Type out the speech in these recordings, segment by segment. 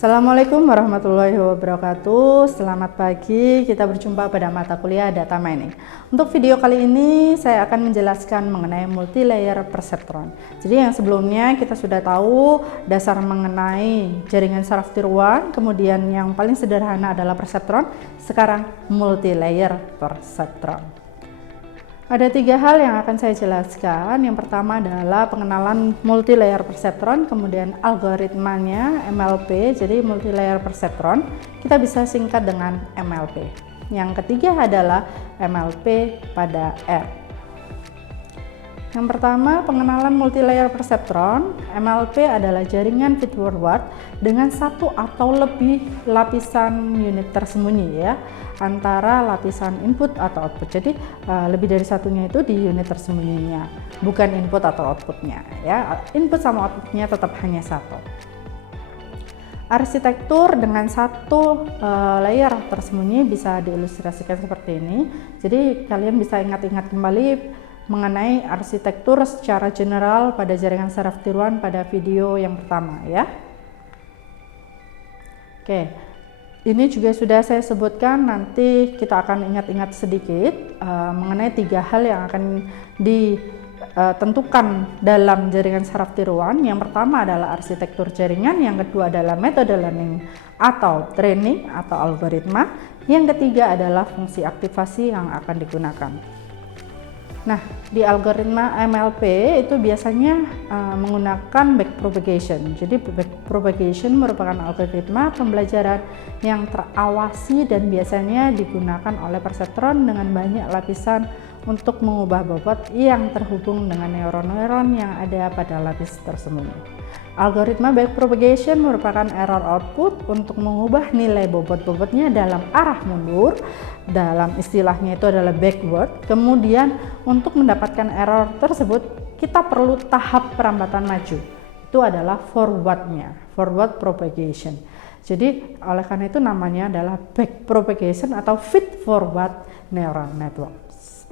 Assalamualaikum warahmatullahi wabarakatuh. Selamat pagi, kita berjumpa pada mata kuliah Data Mining. Untuk video kali ini saya akan menjelaskan mengenai multi-layer perceptron. Jadi yang sebelumnya kita sudah tahu dasar mengenai jaringan saraf tiruan, kemudian yang paling sederhana adalah perceptron, sekarang multi-layer perceptron. Ada tiga hal yang akan saya jelaskan. Yang pertama adalah pengenalan multi-layer perceptron, kemudian algoritmanya MLP, jadi multi-layer perceptron, kita bisa singkat dengan MLP. Yang ketiga adalah MLP pada R. Yang pertama, pengenalan multi-layer perceptron. MLP adalah jaringan feed forward dengan satu atau lebih lapisan unit tersembunyi ya, antara lapisan input atau output. Jadi lebih dari satunya itu di unit tersembunyinya, bukan input atau outputnya ya. Input sama outputnya tetap hanya satu. Arsitektur dengan satu layer tersembunyi bisa diilustrasikan seperti ini. Jadi kalian bisa ingat-ingat kembali mengenai arsitektur secara general pada jaringan saraf tiruan pada video yang pertama ya. Oke, ini juga sudah saya sebutkan, nanti kita akan ingat-ingat sedikit mengenai tiga hal yang akan ditentukan dalam jaringan saraf tiruan. Yang pertama adalah arsitektur jaringan, yang kedua adalah metode learning atau training atau algoritma, yang ketiga adalah fungsi aktivasi yang akan digunakan. Nah, di algoritma MLP itu biasanya menggunakan backpropagation. Jadi backpropagation merupakan algoritma pembelajaran yang terawasi dan biasanya digunakan oleh perseptron dengan banyak lapisan untuk mengubah bobot yang terhubung dengan neuron-neuron yang ada pada lapis tersembunyi. Algoritma backpropagation merupakan error output untuk mengubah nilai bobot-bobotnya dalam arah mundur, dalam istilahnya itu adalah backward. Kemudian untuk mendapatkan error tersebut kita perlu tahap perambatan maju, itu adalah forwardnya, forward propagation. Jadi oleh karena itu namanya adalah backpropagation atau feed forward neural networks.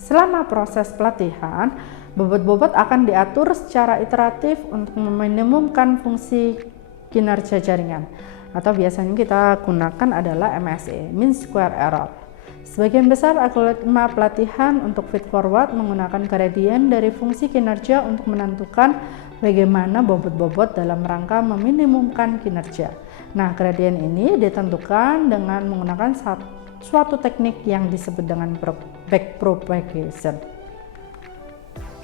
Selama proses pelatihan, bobot-bobot akan diatur secara iteratif untuk meminimumkan fungsi kinerja jaringan, atau biasanya kita gunakan adalah MSE, mean square error. Sebagian besar algoritma pelatihan untuk feed forward menggunakan gradien dari fungsi kinerja untuk menentukan bagaimana bobot-bobot dalam rangka meminimumkan kinerja. Nah, gradien ini ditentukan dengan menggunakan suatu teknik yang disebut dengan backpropagation.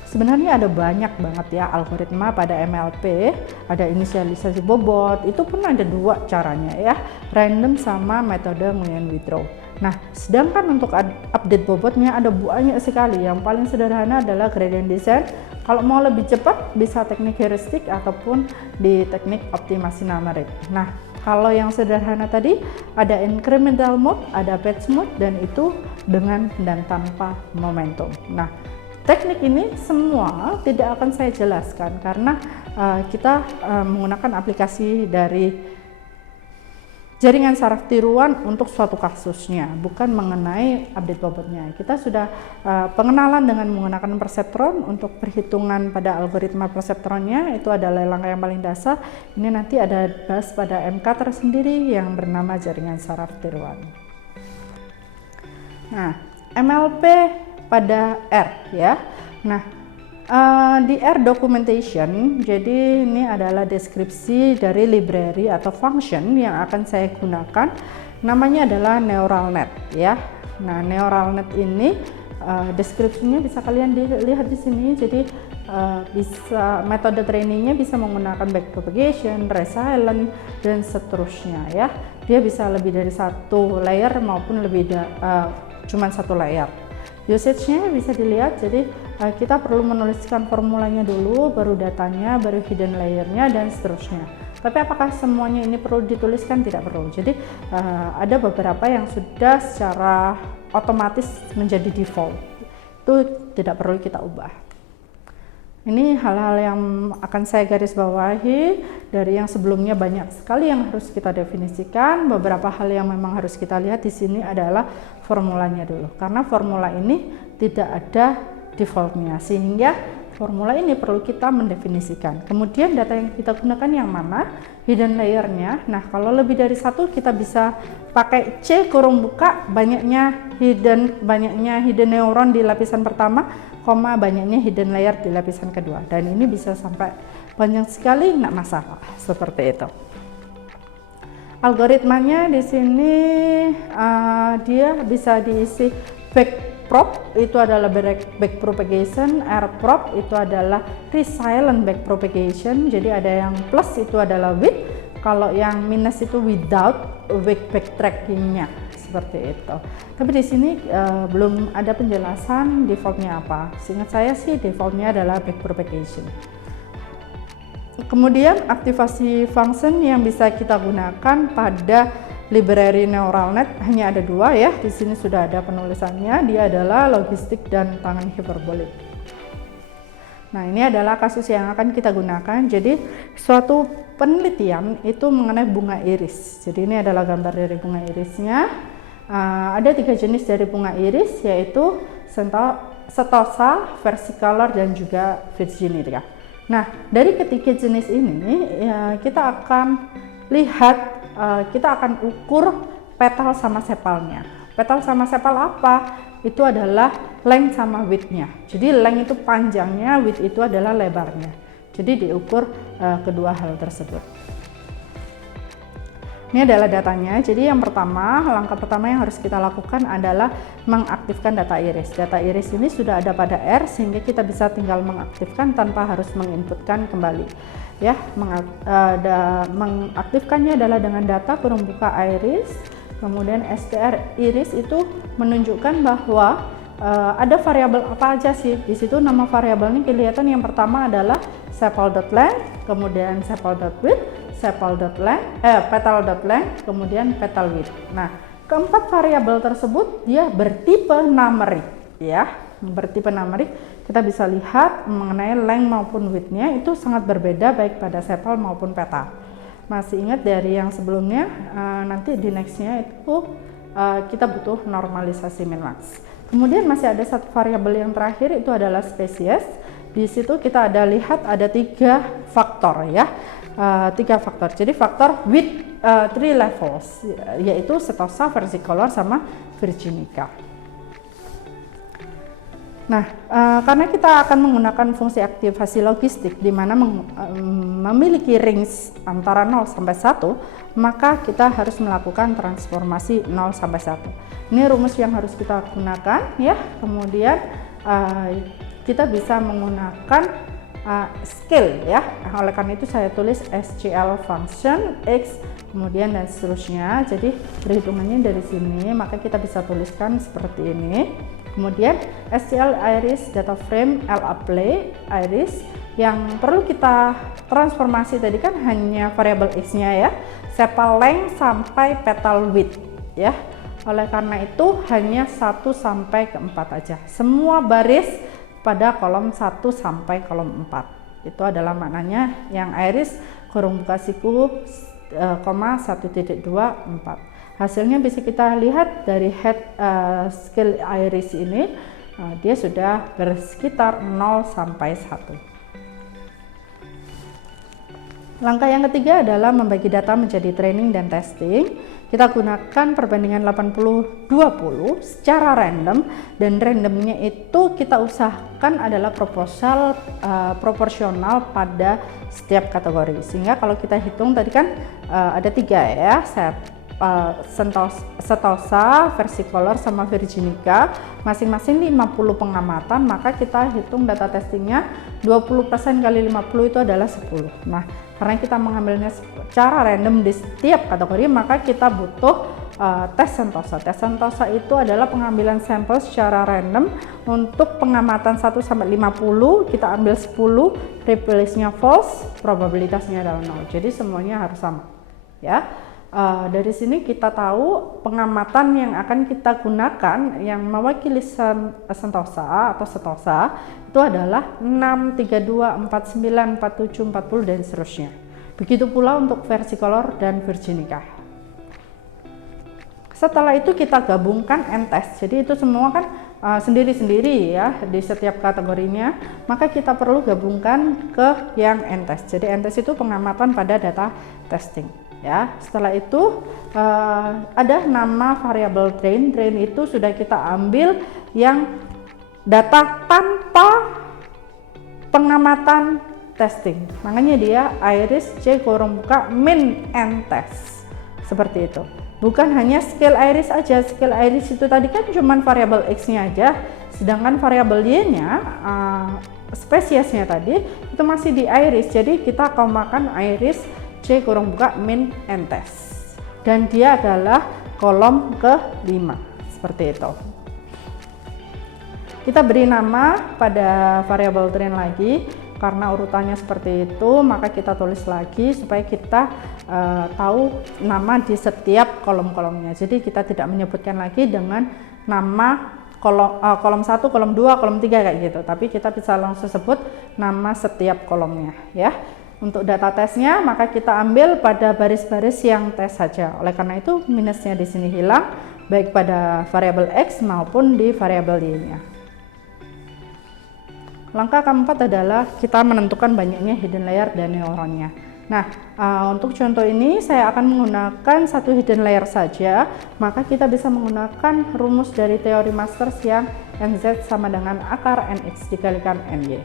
Sebenarnya ada banyak banget ya algoritma pada MLP, ada inisialisasi bobot, itu pun ada dua caranya ya, random sama metode Nguyen withdraw. Nah, sedangkan untuk update bobotnya ada banyak sekali. Yang paling sederhana adalah gradient descent. Kalau mau lebih cepat bisa teknik heuristik ataupun di teknik optimasi numerik. Nah, kalau yang sederhana tadi ada incremental mode, ada batch mode, dan itu dengan dan tanpa momentum. Nah, teknik ini semua tidak akan saya jelaskan karena kita menggunakan aplikasi dari jaringan saraf tiruan untuk suatu kasusnya, bukan mengenai update bobotnya. Kita sudah pengenalan dengan menggunakan perseptron untuk perhitungan pada algoritma perseptronnya, itu adalah langkah yang paling dasar. Ini nanti ada bahas pada MK tersendiri yang bernama jaringan saraf tiruan. Nah, MLP pada R ya. Nah, di R documentation, jadi ini adalah deskripsi dari library atau function yang akan saya gunakan. Namanya adalah neural net ya. Nah, neural net ini deskripsinya bisa kalian lihat di sini. Jadi bisa metode trainingnya bisa menggunakan backpropagation, resilient, dan seterusnya ya. Dia bisa lebih dari satu layer maupun lebih cuma satu layer. Usage-nya bisa dilihat, jadi kita perlu menuliskan formulanya dulu, baru datanya, baru hidden layer-nya, dan seterusnya. Tapi apakah semuanya ini perlu dituliskan? Tidak perlu. Jadi ada beberapa yang sudah secara otomatis menjadi default. Itu tidak perlu kita ubah. Ini hal-hal yang akan saya garis bawahi dari yang sebelumnya banyak sekali yang harus kita definisikan. Beberapa hal yang memang harus kita lihat di sini adalah formulanya dulu. Karena formula ini tidak ada defaultnya, sehingga formula ini perlu kita mendefinisikan. Kemudian data yang kita gunakan yang mana? Hidden layernya. Nah, kalau lebih dari satu kita bisa pakai C kurung buka banyaknya hidden neuron di lapisan pertama, koma banyaknya hidden layer di lapisan kedua. Dan ini bisa sampai banyak sekali, nggak masalah seperti itu. Algoritmanya di sini dia bisa diisi backprop itu adalah back propagation, airprop itu adalah resilient back propagation. Jadi ada yang plus itu adalah with, kalau yang minus itu without backtrackingnya seperti itu. Tapi di sini belum ada penjelasan defaultnya apa. Seingat saya sih defaultnya adalah back propagation. Kemudian aktivasi function yang bisa kita gunakan pada library neural net hanya ada dua ya. Di sini sudah ada penulisannya. Dia adalah logistik dan tangan hiperbolik. Nah, ini adalah kasus yang akan kita gunakan. Jadi suatu penelitian itu mengenai bunga iris. Jadi ini adalah gambar dari bunga irisnya. Ada 3 jenis dari bunga iris, yaitu setosa, versicolor, dan juga virginica. Nah, dari ketiga jenis ini ya, kita akan lihat, kita akan ukur petal sama sepalnya. Petal sama sepal apa? Itu adalah length sama width-nya. Jadi length itu panjangnya, width itu adalah lebarnya. Jadi diukur kedua hal tersebut. Ini adalah datanya. Jadi yang pertama, langkah pertama yang harus kita lakukan adalah mengaktifkan data iris. Data iris ini sudah ada pada R sehingga kita bisa tinggal mengaktifkan tanpa harus menginputkan kembali. Ya, mengaktifkannya adalah dengan data kurung buka iris. Kemudian str iris itu menunjukkan bahwa ada variabel apa aja sih. Di situ nama variabelnya kelihatan. Yang pertama adalah sepal.length, kemudian sepal.width, petal.length, kemudian petal width. Nah, keempat variabel tersebut dia bertipe numeric ya. Bertipe numeric, kita bisa lihat mengenai length maupun width-nya itu sangat berbeda baik pada sepal maupun petal. Masih ingat dari yang sebelumnya, nanti di next-nya itu kita butuh normalisasi min-max. Kemudian masih ada satu variabel yang terakhir, itu adalah spesies. Di situ kita ada lihat ada 3 faktor ya. 3 faktor. Jadi faktor with 3 levels, yaitu setosa, versicolor, sama virginica. Nah, karena kita akan menggunakan fungsi aktivasi logistik di mana memiliki range antara 0 sampai 1, maka kita harus melakukan transformasi 0 sampai 1. Ini rumus yang harus kita gunakan ya. Kemudian kita bisa menggunakan scale ya. Oleh karena itu saya tulis SCL function X kemudian dan seterusnya. Jadi perhitungannya dari sini, maka kita bisa tuliskan seperti ini. Kemudian SCL iris data frame lapply iris yang perlu kita transformasi tadi kan hanya variabel x-nya ya, sepal length sampai petal width ya. Oleh karena itu hanya 1 sampai ke 4 aja. Semua baris pada kolom 1 sampai kolom 4. Itu adalah maknanya yang iris kurung buka siku, 1.24. Hasilnya bisa kita lihat dari head scale iris ini, dia sudah bersekitar 0 sampai 1. Langkah yang ketiga adalah membagi data menjadi training dan testing. Kita gunakan perbandingan 80-20 secara random, dan randomnya itu kita usahakan adalah proporsional pada setiap kategori. Sehingga kalau kita hitung tadi kan ada 3 ya, setosa, versicolor, sama virginica, masing-masing 50 pengamatan, maka kita hitung data testingnya 20% kali 50 itu adalah 10. Nah, karena kita mengambilnya secara random di setiap kategori, maka kita butuh tes sentosa. Tes sentosa itu adalah pengambilan sampel secara random untuk pengamatan 1 sampai 50, kita ambil 10, replace-nya false, probabilitasnya adalah 0. Jadi semuanya harus sama ya. Dari sini kita tahu pengamatan yang akan kita gunakan yang mewakili sentosa atau setosa itu adalah 6, 32, 49, 47, 40 dan seterusnya. Begitu pula untuk versicolor dan virginica. Setelah itu kita gabungkan n-test. Jadi itu semua kan sendiri-sendiri ya di setiap kategorinya, maka kita perlu gabungkan ke yang n-test. Jadi n-test itu pengamatan pada data testing ya. Setelah itu ada nama variabel train. Train itu sudah kita ambil yang data tanpa pengamatan testing, makanya dia iris C kurung buka min n-test seperti itu. Bukan hanya scale iris aja. Scale iris itu tadi kan cuman variabel x-nya aja, sedangkan variabel y-nya spesiesnya tadi itu masih di iris. Jadi kita komakan iris C kurung buka min n-test dan dia adalah kolom ke-5 seperti itu. Kita beri nama pada variabel train lagi. Karena urutannya seperti itu, maka kita tulis lagi supaya kita tahu nama di setiap kolom-kolomnya. Jadi kita tidak menyebutkan lagi dengan nama kolom 1, kolom 2, kolom 3 kayak gitu, tapi kita bisa langsung sebut nama setiap kolomnya ya. Untuk data tesnya maka kita ambil pada baris-baris yang tes saja. Oleh karena itu minusnya di sini hilang baik pada variabel x maupun di variabel y-nya. Langkah keempat adalah kita menentukan banyaknya hidden layer dan neuronnya. Nah, untuk contoh ini saya akan menggunakan satu hidden layer saja, maka kita bisa menggunakan rumus dari teori Masters yang nz sama dengan akar nx dikalikan ny.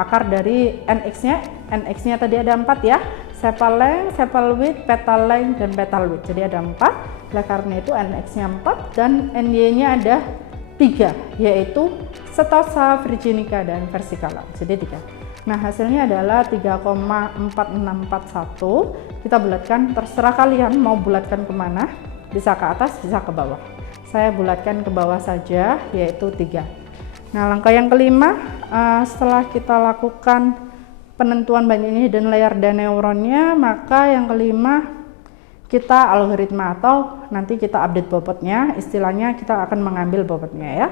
Akar dari nx-nya tadi ada 4 ya, sepal length, sepal width, petal length, dan petal width. Jadi ada 4, oleh karena itu nx-nya 4 dan ny-nya ada 3, yaitu setosa, virginica, dan versicolor. Jadi 3. Nah, hasilnya adalah 3,4641. Kita bulatkan, terserah kalian mau bulatkan kemana, bisa ke atas, bisa ke bawah. Saya bulatkan ke bawah saja, yaitu 3. Nah, langkah yang kelima, setelah kita lakukan penentuan banyaknya hidden layer dan neuronnya, maka yang kelima kita algoritma atau nanti kita update bobotnya, istilahnya kita akan mengambil bobotnya ya.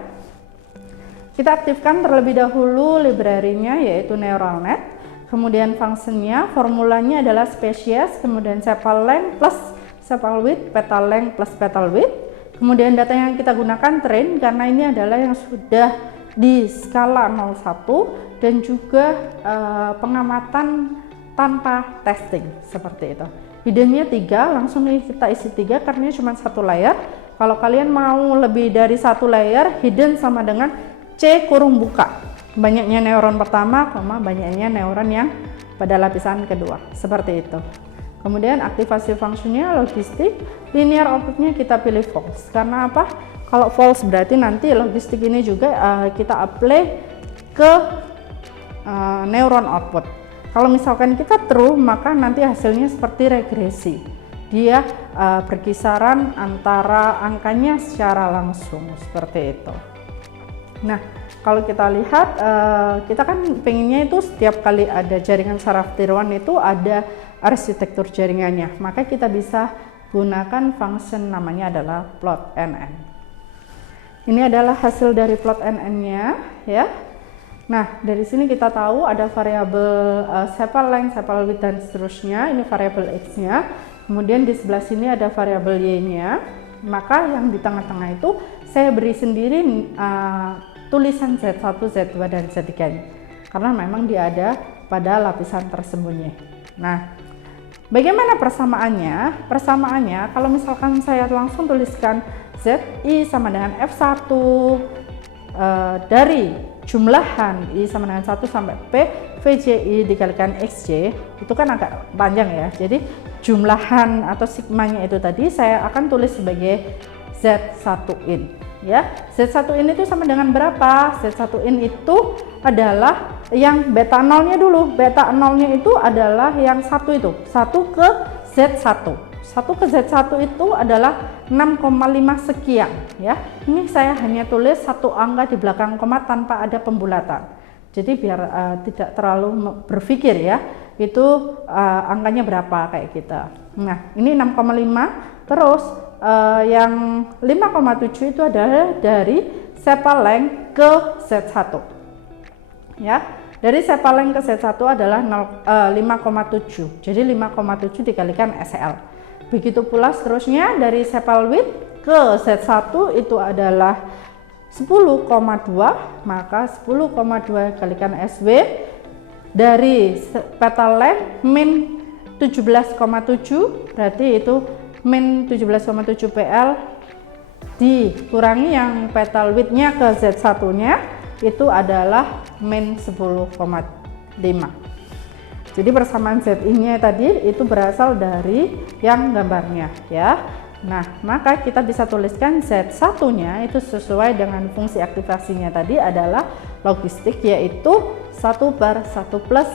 Kita aktifkan terlebih dahulu library-nya yaitu neural net, kemudian fungsinya, formulanya adalah spesies, kemudian sepal length plus sepal width, petal length plus petal width. Kemudian data yang kita gunakan train karena ini adalah yang sudah di skala 01 dan juga pengamatan tanpa testing seperti itu. Hiddennya 3, langsung kita isi 3 karena cuma satu layer. Kalau kalian mau lebih dari satu layer, hidden sama dengan C kurung buka banyaknya neuron pertama, banyaknya neuron yang pada lapisan kedua, seperti itu. Kemudian aktivasi fungsinya logistik, linear outputnya kita pilih false. Karena apa? Kalau false berarti nanti logistik ini juga kita apply ke neuron output. Kalau misalkan kita true, maka nanti hasilnya seperti regresi. Dia berkisaran antara angkanya secara langsung, seperti itu. Nah, kalau kita lihat, kita kan pengennya itu setiap kali ada jaringan saraf tiruan itu ada arsitektur jaringannya. Maka kita bisa gunakan function namanya adalah plot NN. Ini adalah hasil dari plot NN-nya, ya. Nah, dari sini kita tahu ada variabel sepal length, sepal width, dan seterusnya. Ini variabel x-nya. Kemudian di sebelah sini ada variabel y-nya. Maka yang di tengah-tengah itu saya beri sendiri tulisan Z1, Z2, dan Z3. Karena memang dia ada pada lapisan tersembunyi. Nah, bagaimana persamaannya? Persamaannya kalau misalkan saya langsung tuliskan ZI sama dengan F1 dari jumlahan I sama dengan 1 sampai P VJI dikalikan XJ, itu kan agak panjang ya. Jadi jumlahan atau sigmanya itu tadi saya akan tulis sebagai Z1in ya. Z1in itu sama dengan berapa? Z1in itu adalah yang beta nolnya dulu. Beta nolnya itu adalah yang satu itu, 1 ke Z1. 1 ke Z1 itu adalah 6,5 sekian ya. Ini saya hanya tulis satu angka di belakang koma tanpa ada pembulatan. Jadi biar tidak terlalu berpikir ya, itu angkanya berapa kayak kita. Nah, ini 6,5. Terus yang 5,7 itu adalah dari sepal length ke Z1. Ya. Dari sepal length ke Z1 adalah 5,7. Jadi 5,7 dikalikan SL. Begitu pula seterusnya dari sepal width ke Z1 itu adalah 10,2, maka 10,2 kalikan SW dari petal length min 17,7, berarti itu min 17,7 PL dikurangi yang petal width-nya ke Z1-nya itu adalah min 10,5. Jadi persamaan ZI-nya tadi itu berasal dari yang gambarnya ya. Nah, maka kita bisa tuliskan Z1-nya itu sesuai dengan fungsi aktivasinya tadi adalah logistik, yaitu 1/1 plus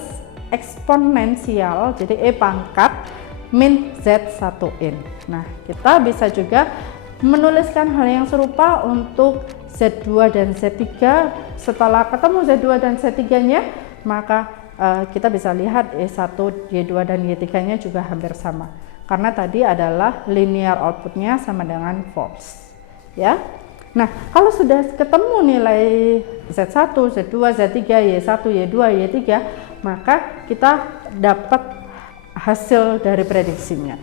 eksponensial, jadi E pangkat min Z1in. Nah, kita bisa juga menuliskan hal yang serupa untuk Z2 dan Z3. Setelah ketemu Z2 dan Z3-nya, maka kita bisa lihat Y1, Y2 dan Y3-nya juga hampir sama. Karena tadi adalah linear outputnya sama dengan false ya. Nah, kalau sudah ketemu nilai Z1, Z2, Z3, Y1, Y2, Y3, maka kita dapat hasil dari prediksinya.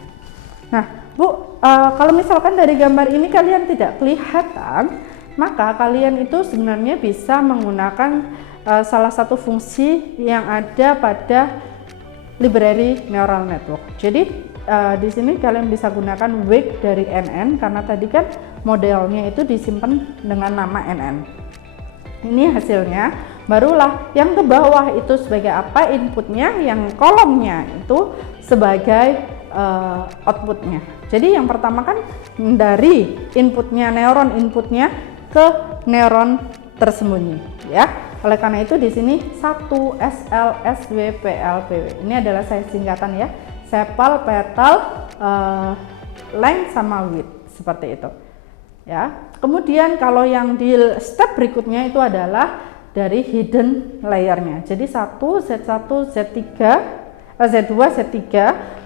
Nah, Bu, kalau misalkan dari gambar ini kalian tidak kelihatan, maka kalian itu sebenarnya bisa menggunakan salah satu fungsi yang ada pada library neural network. Jadi di sini kalian bisa gunakan wake dari NN karena tadi kan modelnya itu disimpan dengan nama NN. Ini hasilnya, barulah yang ke bawah itu sebagai apa inputnya, yang kolomnya itu sebagai outputnya. Jadi yang pertama kan dari inputnya neuron inputnya ke neuron tersembunyi ya. Oleh karena itu di sini 1 SLSWPLPW. Ini adalah saya singkatan ya. Sepal, petal, length sama width seperti itu ya. Kemudian kalau yang di step berikutnya itu adalah dari hidden layernya. Jadi 1, Z1, Z3, Z2, Z3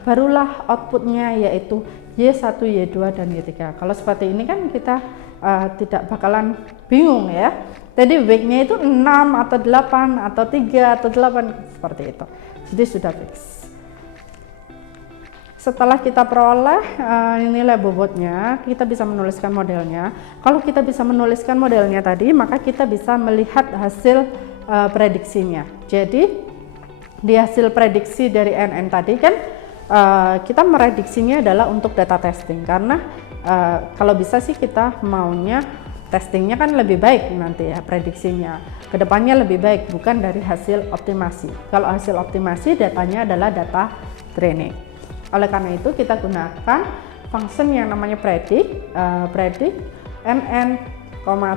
barulah outputnya yaitu Y1, Y2 dan Y3. Kalau seperti ini kan kita tidak bakalan bingung ya. Jadi wake-nya itu 6 atau 8 atau 3 atau 8 seperti itu. Jadi sudah fix. Setelah kita peroleh nilai bobotnya, kita bisa menuliskan modelnya. Kalau kita bisa menuliskan modelnya tadi, maka kita bisa melihat hasil prediksinya. Jadi di hasil prediksi dari NN tadi kan kita merediksinya adalah untuk data testing, karena kalau bisa sih kita maunya testingnya kan lebih baik nanti ya, prediksinya kedepannya lebih baik, bukan dari hasil optimasi. Kalau hasil optimasi datanya adalah data training. Oleh karena itu kita gunakan function yang namanya predict NN,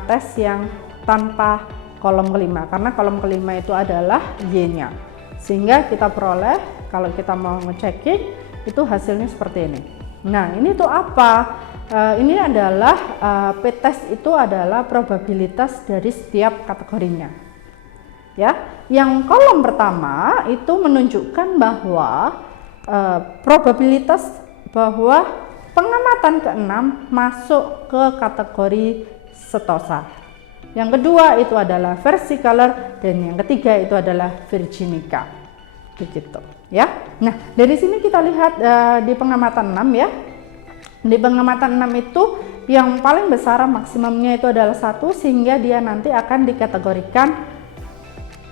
tes yang tanpa kolom kelima, karena kolom kelima itu adalah Y-nya, sehingga kita peroleh kalau kita mau ngechecking itu hasilnya seperti ini. Nah, ini tuh apa? Ini adalah p-test itu adalah probabilitas dari setiap kategorinya ya. Yang kolom pertama itu menunjukkan bahwa probabilitas bahwa pengamatan ke-6 masuk ke kategori setosa. Yang kedua itu adalah versicolor dan yang ketiga itu adalah virginica. Begitu ya. Nah, dari sini kita lihat di pengamatan 6 ya. Di pengamatan 6 itu yang paling besar maksimumnya itu adalah 1, sehingga dia nanti akan dikategorikan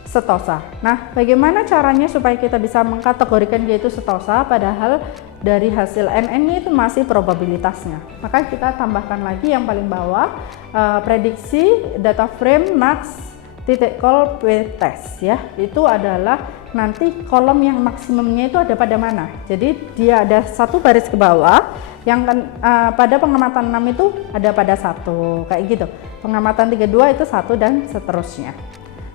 setosa. Nah, bagaimana caranya supaya kita bisa mengkategorikan dia itu setosa padahal dari hasil NN-nya itu masih probabilitasnya? Maka kita tambahkan lagi yang paling bawah, prediksi data frame max titik call p-test ya. Itu adalah nanti kolom yang maksimumnya itu ada pada mana. Jadi dia ada satu baris ke bawah yang pada pengamatan 6 itu ada pada 1 kayak gitu. Pengamatan 32 itu 1 dan seterusnya.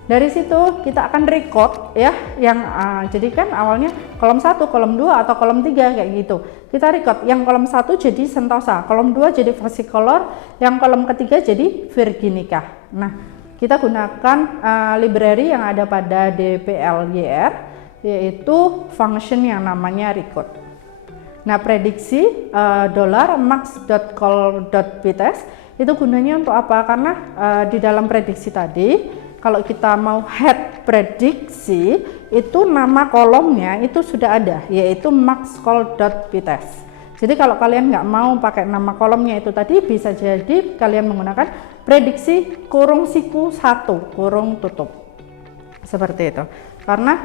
Dari situ kita akan record ya, yang jadi kan awalnya kolom 1, kolom 2 atau kolom 3 kayak gitu. Kita record yang kolom 1 jadi sentosa, kolom 2 jadi versicolor, yang kolom ketiga jadi virginica. Nah, kita gunakan library yang ada pada DPLYR, yaitu function yang namanya record. Nah, prediksi $max.call.ptest itu gunanya untuk apa? Karena di dalam prediksi tadi kalau kita mau head prediksi itu nama kolomnya itu sudah ada, yaitu max.call.ptest. Jadi kalau kalian nggak mau pakai nama kolomnya itu tadi, bisa jadi kalian menggunakan prediksi kurung siku 1 kurung tutup. Seperti itu. Karena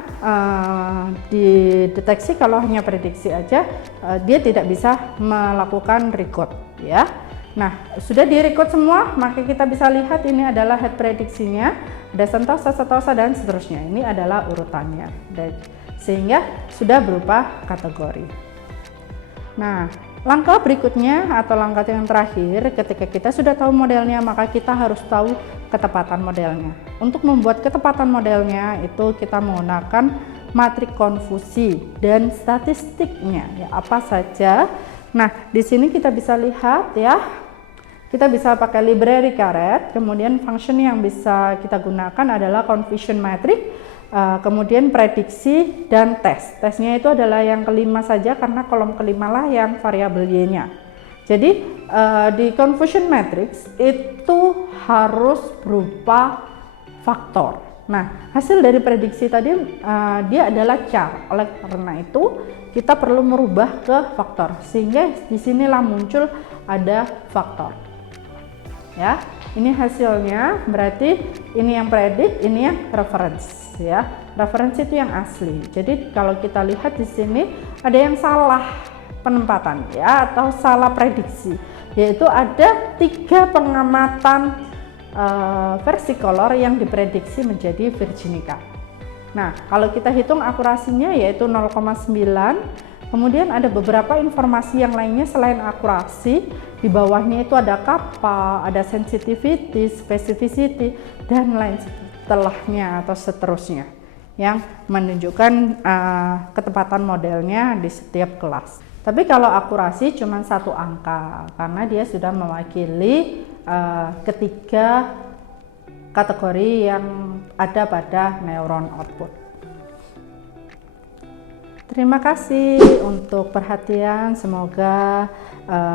dideteksi kalau hanya prediksi aja, dia tidak bisa melakukan record ya. Nah, sudah direcord semua, maka kita bisa lihat ini adalah head prediksinya, ada sentosa, setosa, dan seterusnya. Ini adalah urutannya, sehingga sudah berupa kategori. Nah, langkah berikutnya atau langkah yang terakhir, ketika kita sudah tahu modelnya, maka kita harus tahu ketepatan modelnya. Untuk membuat ketepatan modelnya itu kita menggunakan matrik konfusi dan statistiknya ya, apa saja. Nah, di sini kita bisa lihat ya, kita bisa pakai library caret, kemudian function yang bisa kita gunakan adalah confusion matrix, kemudian prediksi dan tes. Tesnya itu adalah yang kelima saja karena kolom kelima lah yang variabel y-nya. Jadi di confusion matrix itu harus berupa faktor. Nah, hasil dari prediksi tadi dia adalah char. Oleh karena itu kita perlu merubah ke faktor, sehingga disinilah muncul ada faktor. Ya, ini hasilnya, berarti ini yang predik, ini yang reference ya. Reference itu yang asli. Jadi kalau kita lihat di sini ada yang salah penempatan ya, atau salah prediksi, yaitu ada 3 pengamatan versicolor yang diprediksi menjadi virginica. Nah, kalau kita hitung akurasinya yaitu 0,9. Kemudian ada beberapa informasi yang lainnya selain akurasi. Di bawahnya itu ada kappa, ada sensitivity, specificity, dan lain setelahnya atau seterusnya yang menunjukkan ketepatan modelnya di setiap kelas. Tapi kalau akurasi cuma 1 angka karena dia sudah mewakili ketiga kategori yang ada pada neuron output. Terima kasih untuk perhatian, semoga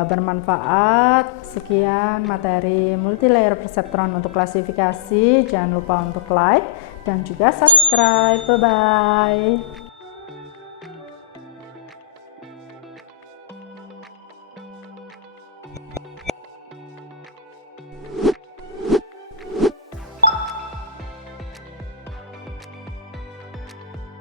bermanfaat. Sekian materi multilayer perseptron untuk klasifikasi. Jangan lupa untuk like dan juga subscribe. Bye bye.